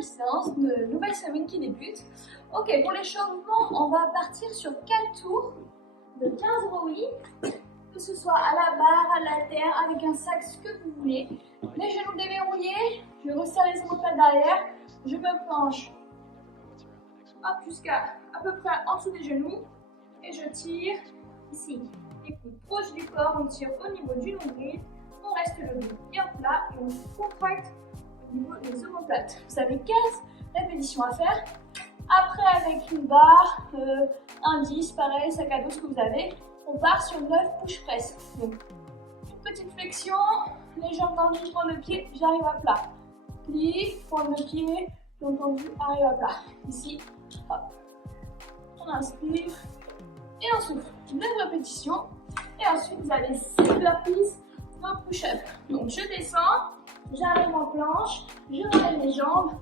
nouvelle séance, une nouvelle semaine qui débute. Ok, pour l'échauffement, on va partir sur 4 tours de 15 rowing, que ce soit à la barre, à la terre, avec un sac, ce que vous voulez. Les genoux déverrouillés, je resserre les omoplates derrière, je me penche hop, jusqu'à à peu près en dessous des genoux et je tire ici. Les coudes proches du corps, on tire au niveau du nombril, on reste le dos bien plat et on contracte au niveau des omoplates. Vous avez 15 répétitions à faire. Après, avec une barre, un 10, pareil, sac à dos, ce que vous avez, on part sur 9 push press. Donc, une petite flexion, les jambes tendues, je prends le pied, j'arrive à plat. Plie, prends le pied, jambes tendues, arrive à plat. Ici, hop. On inspire et on souffle. 9 répétitions. Et ensuite, vous avez 6 burpees en push-up. Donc, je descends, j'arrive en planche, je relève les jambes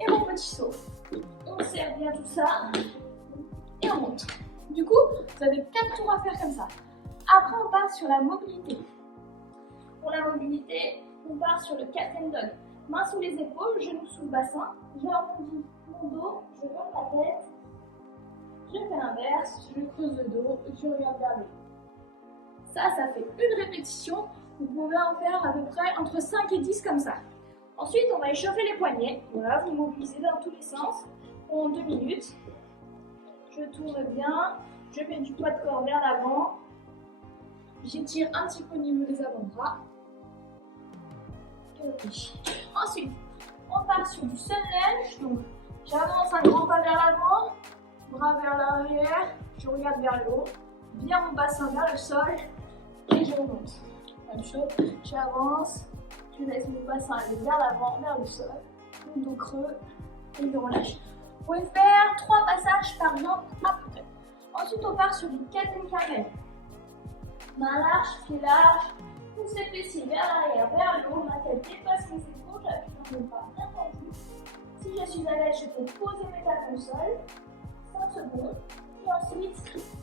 et mon petit saut. On serre bien tout ça et on monte. Du coup, vous avez 4 tours à faire comme ça. Après, on part sur la mobilité. Pour la mobilité, on part sur le cat and dog. Main sous les épaules, genoux sous le bassin. J'arrondis mon dos, je lève la tête. Je fais l'inverse, je creuse le dos et je regarde vers le haut. Ça fait une répétition. Vous pouvez en faire à peu près entre 5 et 10 comme ça. Ensuite, on va échauffer les poignets. Voilà, vous mobilisez dans tous les sens pendant 2 minutes. Je tourne bien, je mets du poids de corps vers l'avant. J'étire un petit peu au niveau des avant-bras. Ensuite, on part sur du sun lunge. Donc, j'avance un grand pas vers l'avant, bras vers l'arrière, je regarde vers le haut, bien mon bassin vers le sol et je remonte. Même chose, j'avance, je laisse mon bassin aller vers l'avant, vers le sol, mon dos creux et je relâche. Vous pouvez faire 3 passages par jambe à peu près. Ensuite, on part sur du cat and camel. Main large, pied large, pousse les fessiers vers l'arrière, vers le haut, ma tête dépasse les épaules, j'appuie dans mon pas bien tendu. Si je suis à l'aise, je peux poser mes talons au sol, 5 secondes. Et ensuite,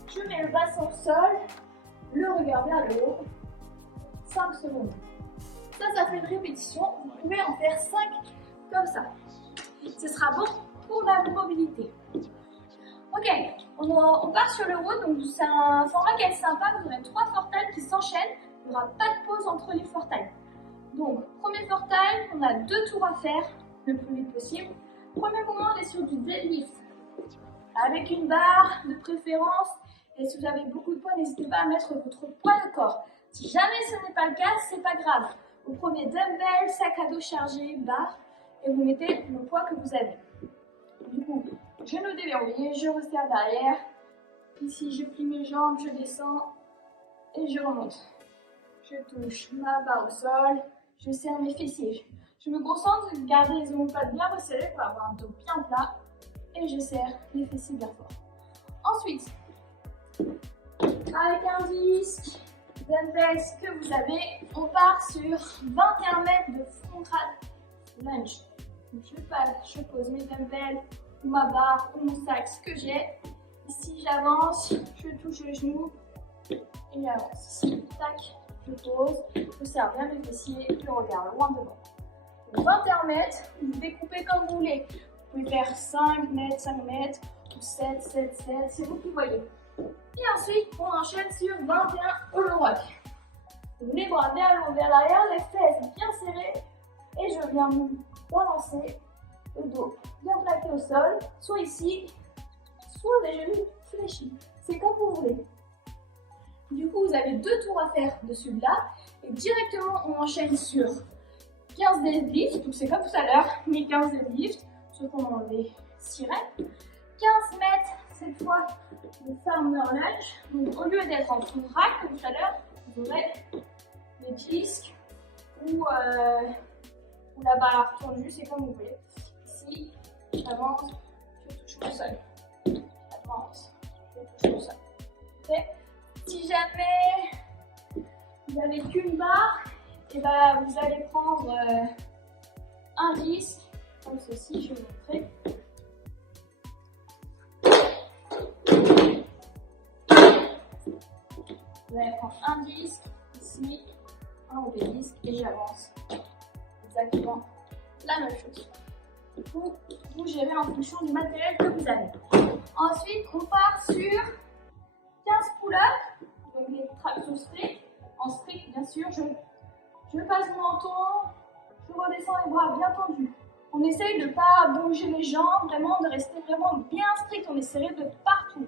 je mets le bassin au sol, le regard vers le haut, 5 secondes. Ça fait une répétition, vous pouvez en faire 5 comme ça. Ce sera bon pour la mobilité. Ok, on part sur le haut, donc c'est un format qui est sympa, vous aurez 3 fortales qui s'enchaînent, il n'y aura pas de pause entre les fortales. Donc, premier fortale, on a 2 tours à faire le plus vite possible. Premier mouvement, on est sur du deadlift, avec une barre de préférence, et si vous avez beaucoup de poids, n'hésitez pas à mettre votre poids de corps. Si jamais ce n'est pas le cas, c'est pas grave. Vous prenez dumbbell, sac à dos chargé, barre, et vous mettez le poids que vous avez. Du coup, genoux déverrouillés, je resserre derrière. Ici, je plie mes jambes, je descends et je remonte. Je touche ma barre au sol, je serre mes fessiers. Je me concentre sur garder les omoplates bien resserrées pour avoir un dos bien plat et je serre les fessiers bien fort. Ensuite, avec un disque, dumbbell, ce que vous avez, on part sur 21 mètres de frontal lunge. Donc je pose mes dumbbells, ou ma barre, ou mon sac, ce que j'ai. Ici, j'avance, je touche le genou et j'avance. Ici, tac, je pose, je serre bien mes fessiers, je regarde loin devant. Donc 21 mètres, vous découpez comme vous voulez. Vous pouvez faire 5 mètres, ou 7, 7, 7, c'est vous qui voyez. Et ensuite, on enchaîne sur 21 hollow rock. Donc les bras vers le haut, vers l'arrière, les fesses bien serrées et je viens me balancer le dos bien plaqué au sol, soit ici, soit les genoux fléchis. C'est comme vous voulez. Du coup, vous avez 2 tours à faire de celui-là et directement on enchaîne sur 15 deadlifts, donc c'est comme tout à l'heure, mais 15 deadlifts, ceux qu'on a enlevé sirène. 15 mètres cette fois de farmer lunge. Donc au lieu d'être en full rack comme tout à l'heure, vous aurez les disques ou la barre tendue, c'est comme vous voulez. Ici, j'avance, je touche le sol. J'avance, je touche le sol. Okay. Si jamais vous n'avez qu'une barre, et ben vous allez prendre un disque, comme ceci, je vais vous montrer. Vous allez prendre un disque, ici, un ou deux disques, et j'avance. Exactement la même chose. Vous gérez en fonction du matériel que vous avez. Ensuite, on part sur 15 pull-ups, donc les tractions strict. En strict, bien sûr, je passe mon menton, je redescends les bras bien tendus. On essaye de ne pas bouger les jambes, vraiment de rester vraiment bien strict. On essaierait de partout.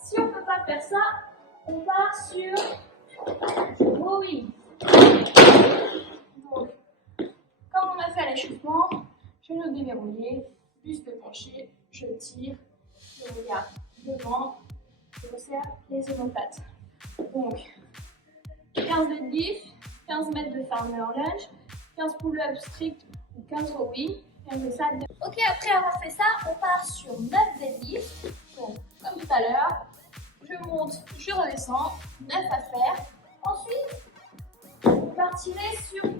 Si on ne peut pas faire ça, on part sur rowing. Donc, comme on a fait à l'échauffement, je vais me déverrouiller, buste penché, je tire, je regarde devant, je resserre les omoplates. Donc, 15 deadlifts, 15 mètres de farmer lunge, 15 pull-ups strict ou 15 rowing, 15 de ça. Ok, après avoir fait ça, on part sur 9 deadlifts. Donc, comme tout à l'heure, je monte, je redescends, 9 à faire. Ensuite, vous partirez sur 9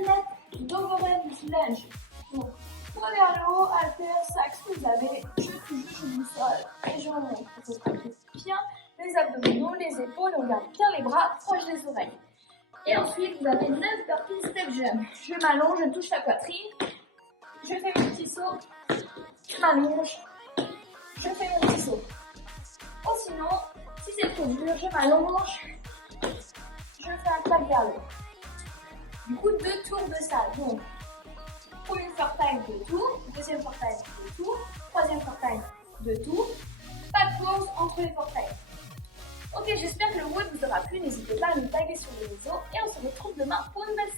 mètres d'overhead lunge. Donc, bras vers le haut, haltère, sac, ce que vous avez, je vous sol et je remonte. Vous travaillez bien les abdominaux, les épaules, on garde bien les bras proches des oreilles. Et ensuite, vous avez 9 burpees step jump. Je m'allonge, je touche la poitrine, je fais mon petit saut, je m'allonge, je fais mon petit saut. Ou sinon, si c'est trop dur, je m'allonge, je fais un clap vers le haut. Du coup, 2 tours de salle. Donc, premier for time, 2 tours, deuxième for time, 2 tours, troisième for time, 2 tours. Pas de pause entre les for time. Ok, j'espère que le WOD vous aura plu. N'hésitez pas à nous taguer sur les réseaux et on se retrouve demain pour une nouvelle